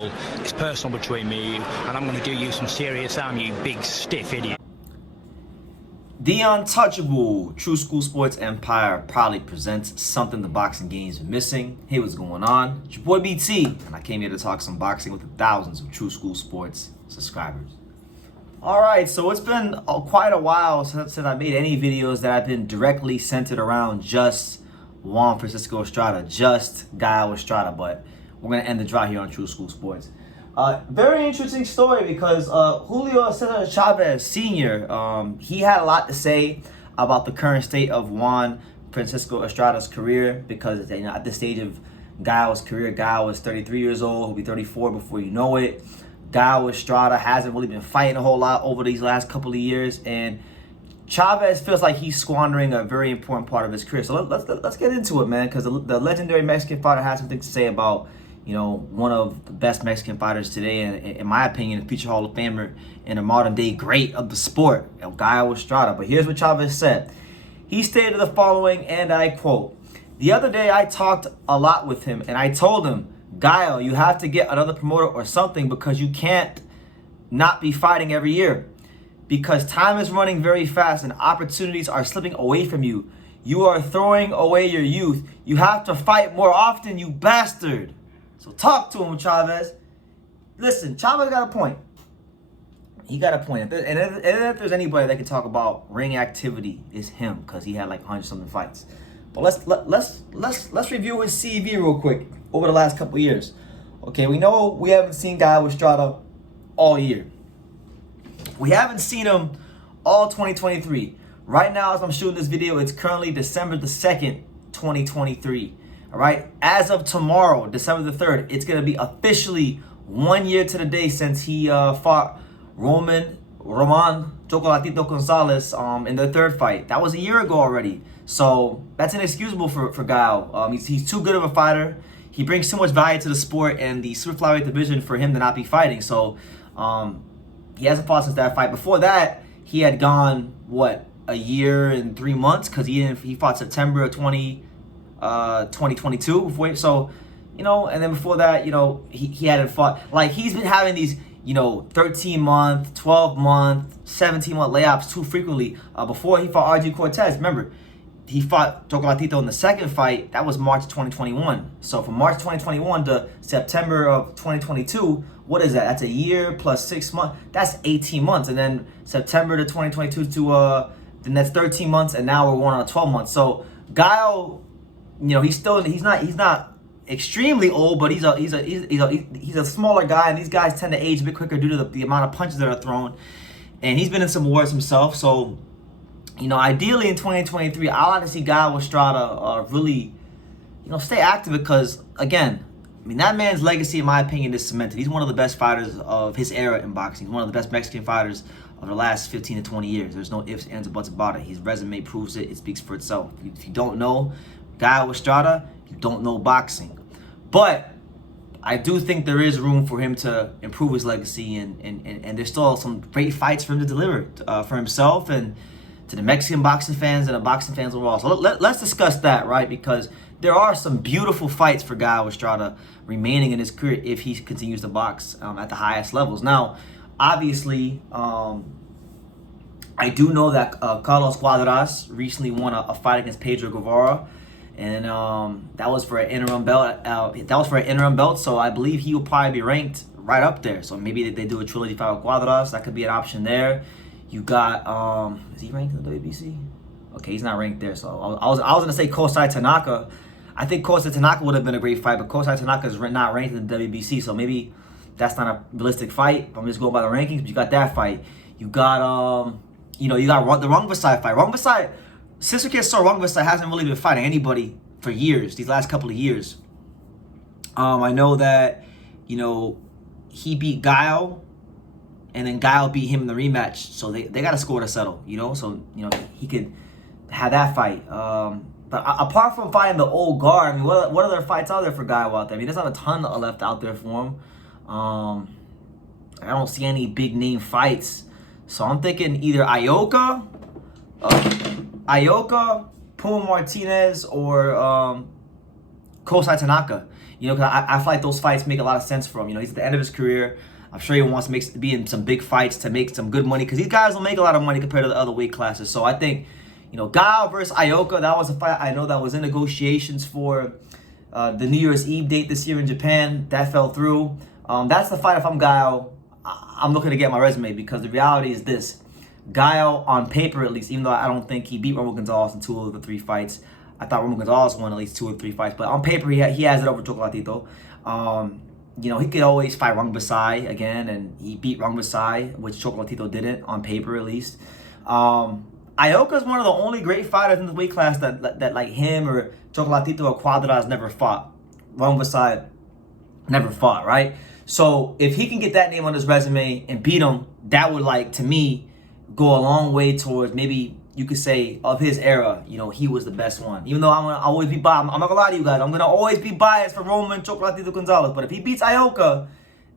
It's personal between me and you, and I'm going to do you some serious harm, you big stiff idiot. The untouchable True School Sports Empire proudly presents something the boxing game's been missing. Hey, what's going on? It's your boy BT, and I came here to talk some boxing with the thousands of True School Sports subscribers. Alright, so it's been quite a while since I made any videos that have been directly centered around just Juan Francisco Estrada, just Gael Estrada, but we're going to end the drought here on True School Sports. Very interesting story because Julio Cesar Chavez Sr., he had a lot to say about the current state of Juan Francisco Estrada's career because at this stage of Gael's career, Gael was 33 years old, he'll be 34 before you know it. Gael Estrada hasn't really been fighting a whole lot over these last couple of years, and Chavez feels like he's squandering a very important part of his career. So let's get into it, man, because the legendary Mexican fighter has something to say about, you know, one of the best Mexican fighters today, and in my opinion, a future Hall of Famer and a modern day great of the sport, Gael Estrada. But here's what Chavez said. He stated the following, and I quote, "The other day I talked a lot with him, and I told him, Gael, you have to get another promoter or something because you can't not be fighting every year. Because time is running very fast and opportunities are slipping away from you. You are throwing away your youth. You have to fight more often, you bastard." So talk to him, Chavez. Listen, Chavez got a point. He got a point. And if there's anybody that can talk about ring activity, it's him, because he had like 100-something fights. But let's review his CV real quick over the last couple of years. Okay, we know we haven't seen Gael Estrada all year. We haven't seen him all 2023. Right now, as I'm shooting this video, it's currently December the 2nd, 2023. All right, as of tomorrow, December the 3rd, it's going to be officially 1 year to the day since he fought Roman Chocolatito Gonzalez in their third fight. That was a year ago already. So that's inexcusable for Gael. He's too good of a fighter. He brings too much value to the sport and the super flyweight division for him to not be fighting. So he hasn't fought since that fight. Before that, he had gone, what, a year and 3 months, because he fought September of 2022 before. So, you know, and then before that, you know, he hadn't fought. Like, he's been having these, you know, 13-month, 12-month, 17-month layoffs too frequently. Before he fought RG Cortez, remember, he fought Chocolatito in the second fight. That was March 2021. So from March 2021 to September of 2022, what is that? That's a year plus 6 months. That's 18 months. And then September to 2022 to then that's 13 months, and now we're going on 12 months. So Gael, you know, he's not extremely old, but he's a smaller guy, and these guys tend to age a bit quicker due to the amount of punches that are thrown. And he's been in some wars himself. So, you know, ideally in 2023, I like to see Gael Estrada really, you know, stay active because, again, I mean, that man's legacy, in my opinion, is cemented. He's one of the best fighters of his era in boxing. He's one of the best Mexican fighters of the last 15 to 20 years. There's no ifs, ands, or buts about it. His resume proves it. It speaks for itself. If you don't know Gael Estrada, you don't know boxing. But I do think there is room for him to improve his legacy, and there's still some great fights for him to deliver for himself and to the Mexican boxing fans and the boxing fans overall. So let's discuss that, right? Because there are some beautiful fights for Gael Estrada remaining in his career if he continues to box at the highest levels. Now, obviously, I do know that Carlos Cuadras recently won a fight against Pedro Guevara, and that was for an interim belt. So I believe he will probably be ranked right up there. So maybe they do a trilogy fight with Cuadras. That could be an option there. You got is he ranked in the WBC? Okay, he's not ranked there. So I was gonna say Kosai Tanaka. I think Kosai Tanaka would have been a great fight, but Kosai Tanaka is not ranked in the WBC, so maybe that's not a realistic fight. I'm just going by the rankings. But you got that fight. You got you know, you got the Rungvisai fight. Rungvisai, Sisuke Rungvisai hasn't really been fighting anybody for years. These last couple of years. I know that, you know, he beat Gael, and then Gael beat him in the rematch. So they got to score to settle, you know. So, you know, he could have that fight. But apart from fighting the old guard, I mean, what other fights are there for Gael out there? I mean, there's not a ton left out there for him. I don't see any big name fights. So I'm thinking either Ioka, Puma Martinez, or Kosai Tanaka. You know, because I feel like those fights make a lot of sense for him. You know, he's at the end of his career. I'm sure he wants to be in some big fights to make some good money, because these guys will make a lot of money compared to the other weight classes. So I think, you know, Guile versus Ioka, that was a fight I know that was in negotiations for the New Year's Eve date this year in Japan. That fell through. That's the fight, if I'm Guile, I'm looking to get my resume, because the reality is this. Guile, on paper at least, even though I don't think he beat Roman Gonzalez in 2 of the 3 fights. I thought Roman Gonzalez won at least 2 of 3 fights. But on paper, he has it over Chocolatito. You know, he could always fight Rung Basai again, and he beat Rung Basai, which Chocolatito didn't, on paper at least. Ioka's one of the only great fighters in this weight class that like him or Chocolatito or Cuadras never fought. Rung Basai never fought, right? So if he can get that name on his resume and beat him, that would, like, to me, go a long way towards, maybe you could say, of his era, you know, he was the best one. Even though I'm gonna always be biased, I'm not gonna lie to you guys, I'm gonna always be biased for Roman Chocolatito Gonzalez. But if he beats Ioka,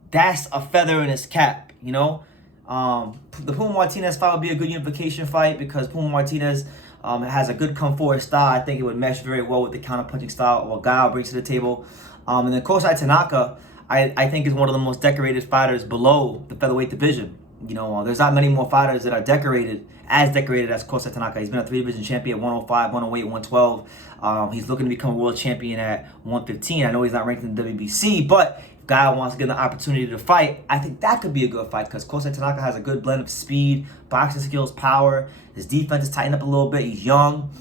that's a feather in his cap, you know? The Puma Martinez fight would be a good unification fight, because Puma Martinez has a good come forward style. I think it would mesh very well with the counter-punching style what Guile brings to the table. And then Kosai Tanaka, I think, is one of the most decorated fighters below the featherweight division. You know, there's not many more fighters that are decorated as Kosai Tanaka. He's been a 3-division champion at 105, 108, 112. He's looking to become a world champion at 115. I know he's not ranked in the WBC, but if Guile wants to get an opportunity to fight, I think that could be a good fight, because Kosai Tanaka has a good blend of speed, boxing skills, power. His defense is tightened up a little bit. He's young.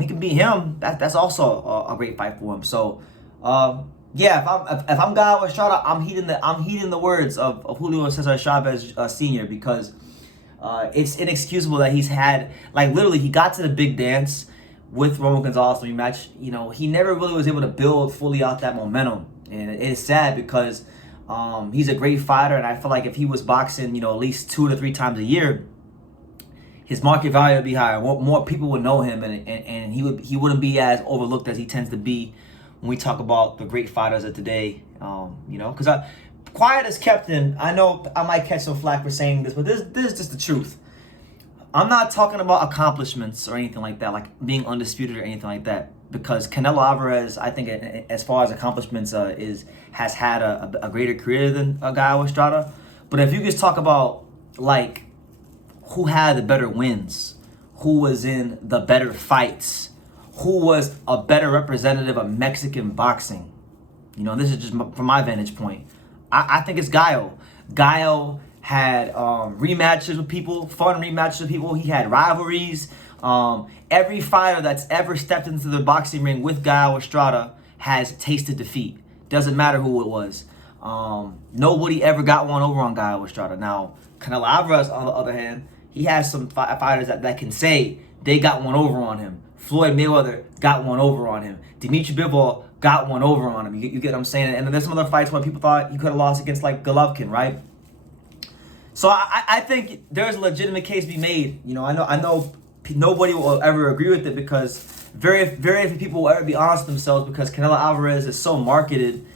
He can beat him. That's also a great fight for him. So, yeah, if I'm Guile Estrada, I'm heeding the words of Julio Cesar Chavez Sr., because it's inexcusable that he's had, like, literally, he got to the big dance with Roman Gonzalez rematch. You know, he never really was able to build fully out that momentum, and it is sad, because he's a great fighter, and I feel like if he was boxing, you know, at least 2 to 3 times a year, his market value would be higher. More people would know him, and he wouldn't be as overlooked as he tends to be when we talk about the great fighters of today. You know, because quiet as kept in. I know I might catch some flack for saying this, but this is just the truth. I'm not talking about accomplishments or anything like that, like being undisputed or anything like that, because Canelo Alvarez, I think, as far as accomplishments, has had a greater career than Guile Estrada. But if you just talk about, like, who had the better wins, who was in the better fights, who was a better representative of Mexican boxing, you know, this is just from my vantage point. I think it's Guile. Guile had rematches with people, fun rematches with people. He had rivalries. Every fighter that's ever stepped into the boxing ring with Guile Estrada has tasted defeat. Doesn't matter who it was. Nobody ever got one over on Guile Estrada. Now, Canelo Alvarez, on the other hand, he has some fighters that can say they got one over on him. Floyd Mayweather got one over on him. Dimitri Bivol got one over on him. You get what I'm saying? And then there's some other fights where people thought he could have lost against, like, Golovkin, right? So I think there's a legitimate case to be made. You know, I know nobody will ever agree with it, because very few people will ever be honest with themselves, because Canelo Alvarez is so marketed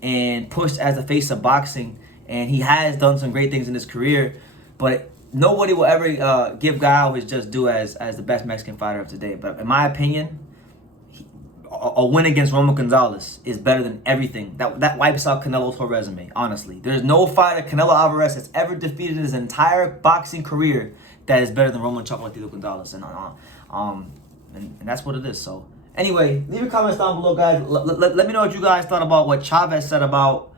and pushed as the face of boxing, and he has done some great things in his career, but nobody will ever give Guile his just due as the best Mexican fighter of today. But in my opinion, a win against Roman Gonzalez is better than everything. That wipes out Canelo's whole resume, honestly. There's no fighter Canelo Alvarez has ever defeated in his entire boxing career that is better than Roman Chocolatito Gonzalez. And that's what it is. So anyway, leave your comments down below, guys. Let me know what you guys thought about what Chavez said about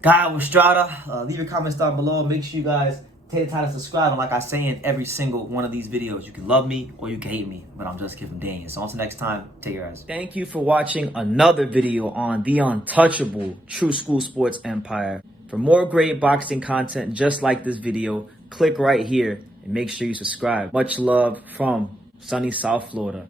Guile Estrada. Leave your comments down below. Make sure you guys take the time to subscribe. And like I say in every single one of these videos, you can love me or you can hate me, but I'm just Kevin Daniel. So until next time, take care, guys. Thank you for watching another video on the untouchable True School Sports Empire. For more great boxing content just like this video, click right here and make sure you subscribe. Much love from sunny South Florida.